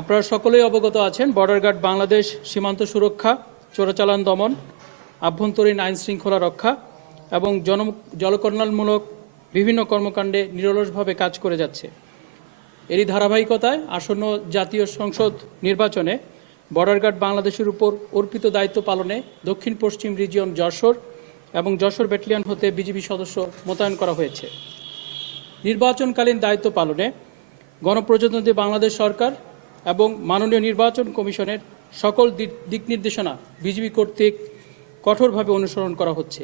আপনারা সকলেই অবগত আছেন, বর্ডার গার্ড বাংলাদেশ সীমান্ত সুরক্ষা, চোরাচালান দমন, আভ্যন্তরীণ আইন শৃঙ্খলা রক্ষা এবং জনকল্যাণমূলক বিভিন্ন কর্মকাণ্ডে নিরলসভাবে কাজ করে যাচ্ছে। এরই ধারাবাহিকতায় আসন্ন জাতীয় সংসদ নির্বাচনে বর্ডার গার্ড বাংলাদেশের উপর অর্পিত দায়িত্ব পালনে দক্ষিণ পশ্চিম রিজিয়ন যশোর এবং যশোর ব্যাটালিয়ন হতে বিজিবি সদস্য মোতায়েন করা হয়েছে। নির্বাচনকালীন দায়িত্ব পালনে গণপ্রজাতন্ত্রী বাংলাদেশ সরকার এবং মাননীয় নির্বাচন কমিশনের সকল দিক নির্দেশনা বিজিবি কর্তৃক কঠোরভাবে অনুসরণ করা হচ্ছে।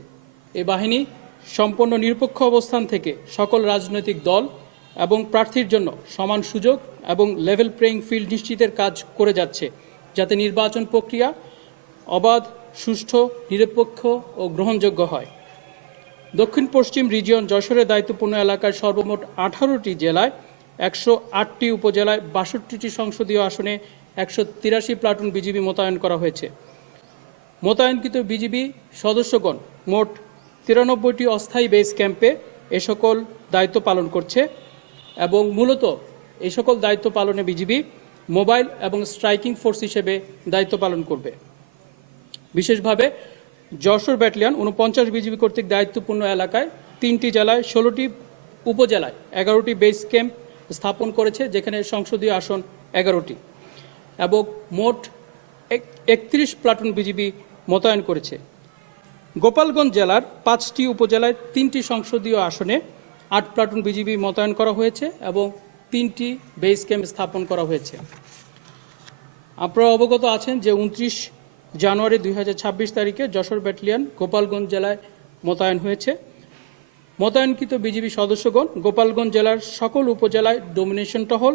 এই বাহিনী সম্পূর্ণ নিরপেক্ষ অবস্থান থেকে সকল রাজনৈতিক দল এবং প্রার্থীর জন্য সমান সুযোগ এবং লেভেল প্লেয়িং ফিল্ড নিশ্চিতের কাজ করে যাচ্ছে, যাতে নির্বাচন প্রক্রিয়া অবাধ, সুষ্ঠু, নিরপেক্ষ ও গ্রহণযোগ্য হয়। দক্ষিণ পশ্চিম রিজিয়ন যশোরের দায়িত্বপূর্ণ এলাকায় সর্বমোট 18টি জেলায় 108টি উপজেলায় 62টি সংসদীয় আসনে 183 প্লাটুন বিজিবি মোতায়েন করা হয়েছে। মোতায়েনকৃত বিজিবি সদস্যগণ মোট 93টি অস্থায়ী বেস ক্যাম্পে এ সকল দায়িত্ব পালন করছে এবং মূলত এই সকল দায়িত্ব পালনে বিজিবি মোবাইল এবং স্ট্রাইকিং ফোর্স হিসেবে দায়িত্ব পালন করবে। বিশেষভাবে যশোর ব্যাটালিয়ন 49 বিজিবি কর্তৃক দায়িত্বপূর্ণ এলাকায় 3টি জেলায় 16টি উপজেলায় 11টি বেস ক্যাম্প স্থাপন করেছে, যেখানে সংসদীয় আসন 11টি এবং মোট 31 প্লাটুন বিজিবি মোতায়েন করেছে। গোপালগঞ্জ জেলার 5টি উপজেলায় 3টি সংসদীয় আসনে 8 প্লাটুন বিজিবি মোতায়েন করা হয়েছে এবং 3টি বেস ক্যাম্প স্থাপন করা হয়েছে। আপনারা অবগত আছেন যে 29 জানুয়ারি 2026 তারিখে যশোর ব্যাটালিয়ন গোপালগঞ্জ জেলায় মোতায়েন হয়েছে। মোতায়েনকৃত বিজিবি সদস্যগণ গোপালগঞ্জ জেলার সকল উপজেলায় ডোমিনেশন টহল,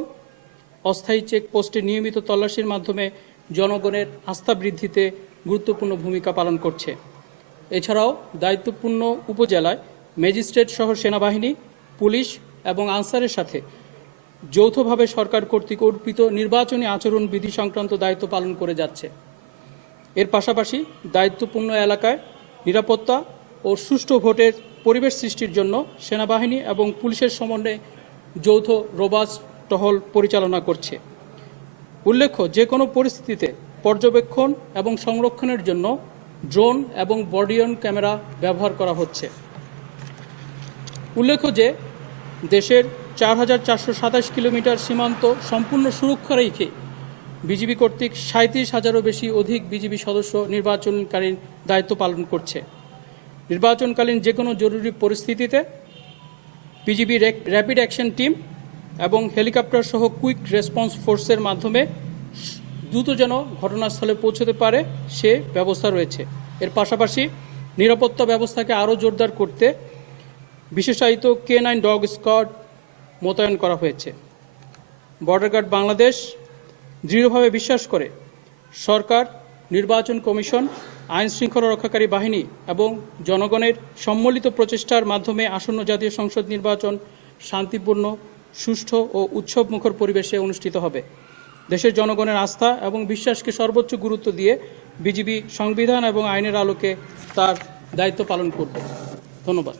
অস্থায়ী চেকপোস্টে নিয়মিত তল্লাশির মাধ্যমে জনগণের আস্থা বৃদ্ধিতে গুরুত্বপূর্ণ ভূমিকা পালন করছে। এছাড়াও দায়িত্বপূর্ণ উপজেলায় ম্যাজিস্ট্রেট সহ সেনাবাহিনী, পুলিশ এবং আনসারের সাথে যৌথভাবে সরকার কর্তৃক অর্পিত নির্বাচনী আচরণ বিধি সংক্রান্ত দায়িত্ব পালন করে যাচ্ছে। এর পাশাপাশি দায়িত্বপূর্ণ এলাকায় নিরাপত্তা ও সুষ্ঠু ভোটের পরিবেশ সৃষ্টির জন্য সেনাবাহিনী এবং পুলিশের সমন্বয়ে যৌথ রোবাস্ট টহল পরিচালনা করছে। উল্লেখ্য, যে কোনো পরিস্থিতিতে পর্যবেক্ষণ এবং সংরক্ষণের জন্য ড্রোন এবং বডিয়ন ক্যামেরা ব্যবহার করা হচ্ছে। উল্লেখ্য যে দেশের 4427 কিলোমিটার সীমান্ত সম্পূর্ণ সুরক্ষা রেখে বিজিবি কর্তৃক 37,000-এরও অধিক বিজিবি সদস্য নির্বাচনকালীন দায়িত্ব পালন করছে। নির্বাচনকালীন যে কোনো জরুরি পরিস্থিতিতে বিজিবি র্যাপিড অ্যাকশন টিম এবং হেলিকপ্টার সহ কুইক রেসপন্স ফোর্সের মাধ্যমে দ্রুত যেন ঘটনাস্থলে পৌঁছতে পারে সে ব্যবস্থা রয়েছে। এর পাশাপাশি নিরাপত্তা ব্যবস্থাকে আরও জোরদার করতে বিশেষায়িত K9 ডগ স্কোয়াড মোতায়েন করা হয়েছে। বর্ডার গার্ড বাংলাদেশ দৃঢ়ভাবে বিশ্বাস করে সরকার, নির্বাচন কমিশন, আইন শৃঙ্খলা রক্ষাকারী বাহিনী এবং জনগণের সম্মিলিত প্রচেষ্টার মাধ্যমে আসন্ন জাতীয় সংসদ নির্বাচন শান্তিপূর্ণ, সুষ্ঠু ও উৎসবমুখর পরিবেশে অনুষ্ঠিত হবে। দেশের জনগণের আস্থা এবং বিশ্বাসকে সর্বোচ্চ গুরুত্ব দিয়ে বিজিবি সংবিধান এবং আইনের আলোকে তার দায়িত্ব পালন করবে। ধন্যবাদ।